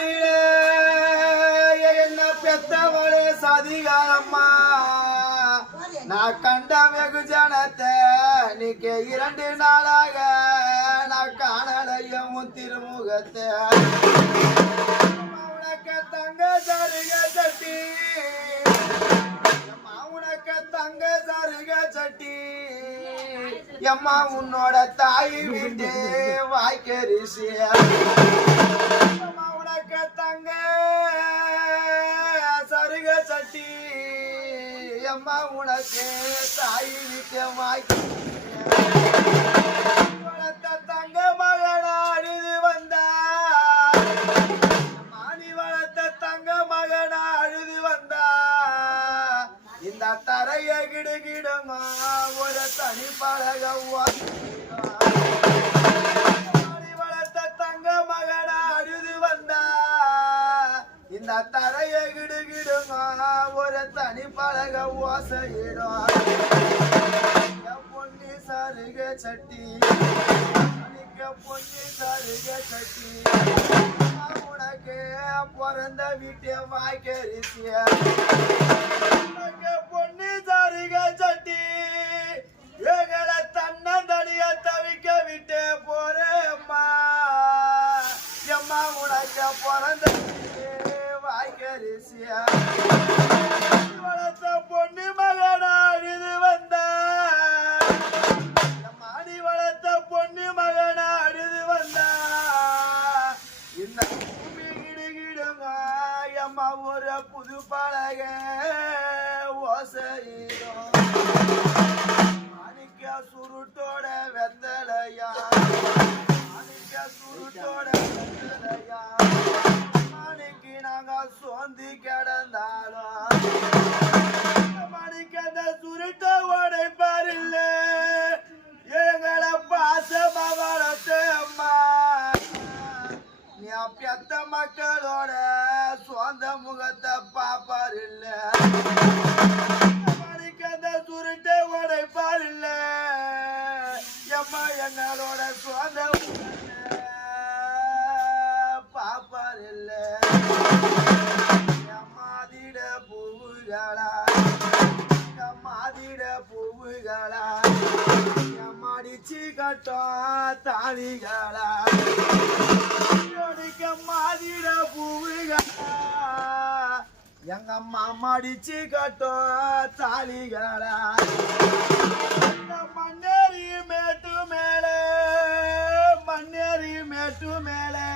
மண்ணிலே என்ன பெத்தவளே சதிகாரம்மா நான் கண்ட வெகு ஜனத்தை நீக்கு 2 நாளாக நான் காணலையும் திருமுகத்தை உனக்கு தங்க சருக சட்டி உனக்கு தங்க சருக சட்டி எம்மா உன்னோட தாய் வீட்டு வாய்க்கரிசி உனக்கு தங்க சருக சட்டி அம்மா உனக்கு தாய் வீட்டு வாய்க்கரிசி வளர்த்த தங்க மகனா அழுது வந்தா மாணி வளர்த்த தங்க மகனா அழுது வந்தா இந்த தரைய கிடுகிடுமா ஒரு தனி பழக வளர்த்த தங்க மகனா அழுது வந்தா இந்த தரைய கிடுகிடுமா ஒரு தனி பழக ஓசையிடும் பொன்னி சருக சட்டி பொன்னி சருக சட்டி உனக்கு பிறந்த வீட்டை வாய்க்கரிசிய பொன்னி சருக சட்டி எங்களை தன்னந்தனிய தவிக்க விட்டு போறேம்மா எம்மா உனக்கு பிறந்த வாய்க்கரிசிய வளர்த்த பொண்ணு மகனா அழுது வந்த மாடி வளர்த்த பொண்ணு மகனா அழுது வந்த இந்த பூமி கிடுகிடுங்க எம்மா ஒரு புது பழக ஓசையிடும் மாணிக்க சுருட்டோட வெத்தலையா மாணிக்க சுருட்டோட வெத்தலையா மாணிக்கு நாங்க சோந்தி கிடந்தாலும் மாணிக்க அந்த சுருட்ட உடைப்பாரில்ல எங்களை பாசமா வளர்த்தம்மா நீ பெத்த மக்களோட சொந்த முகத்தை பாப்பாரில்ல சுருட்ட உடைப்பார் இல்ல எம்மா எங்களோட சொந்த பாப்பார் இல்ல மாதிட பூவுகளா மாதிட பூவுகளா மடிச்சு கட்டும் தாலிகளா மாதிட பூவுகளா எங்க அம்மா மடிச்சு கட்டும் தாலிகளா மண்ணேறி மேட்டு மேலே மண்ணேறி மேட்டு மேலே